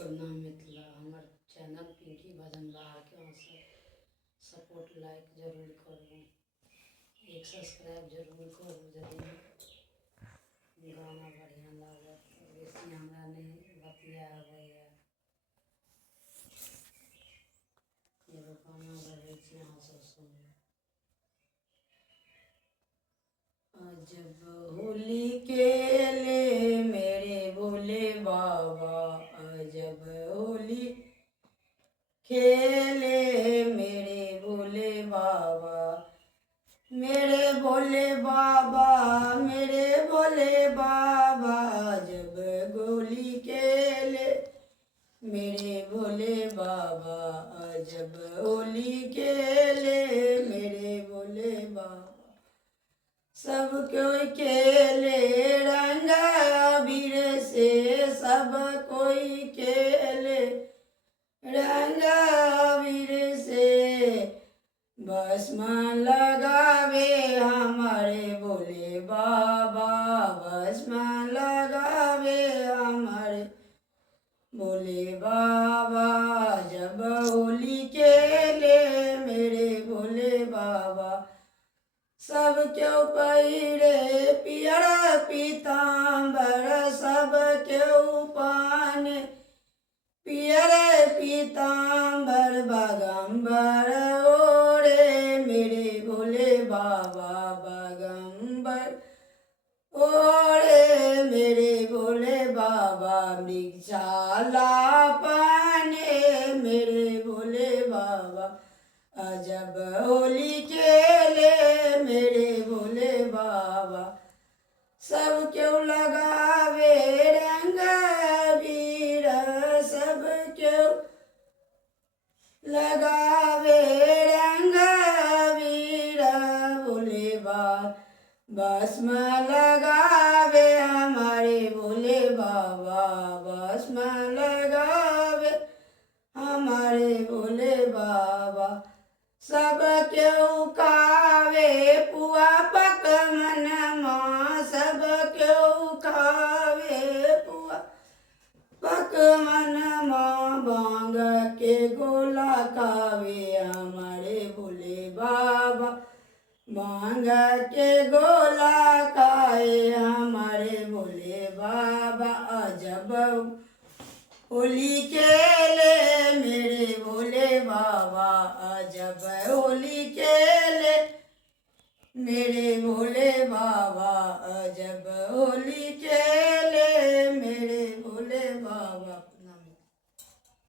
प्रणाम मिथिला। हमार चैनल पिंकी भजन बाहर के सपोर्ट लाइक जरूर करूँ, एक सब्सक्राइब जरूर करूँ। यदि गाना बढ़िया लागत बेसी हमरा नहीं बतिया आबैया, एगो गाना गबै छी अहाँ सब सुनू। अजब होली खेले मेरे भोले बाबा, अजब होली खेले मेरे भोले बाबा, मेरे भोले बाबा, मेरे भोले बाबा, अजब होली खेले मेरे भोले बाबा, अजब होली खेले मेरे भोले बाबा। सब कोई खेले रंग अबीर से, सब कोई खेले रंग अबीर से, भस्म लगावे हमारे भोले बाबा, भस्म लगावे हमारे भोले बाबा। जब होली खेले मेरे भोले बाबा, सब क्यों पहिरे पियरा पीताम्बर, सब क्यों पाने पियरे पीताम्बर, बागंबर ओढ़े मेरे भोले बाबा, बागंबर ओढ़े मेरे भोले बाबा। मृगशाला पाने मेरे भोले बाबा, अजब होली खेले मेरे भोले बाबा। सब क्यों लगावे रंग अबीर, सब क्यों लगावे रंग अबीर, भोले बाबा भस्म लगावे हमारे भोले बाबा, भस्म लगावे हमारे भोले बाबा। सब क्यों खावे पुआ पकवान माँ, सब क्यों खावे पुआ पकवान माँ, भांग के गोला खावे हमारे भोले बाबा, भांग के गोला खाए हमारे भोले बाबा। अजब होली खेले मेरे भोले बाबा, अजब होली खेले मेरे भोले बाबा, अजब होली खेले मेरे भोले बाबा।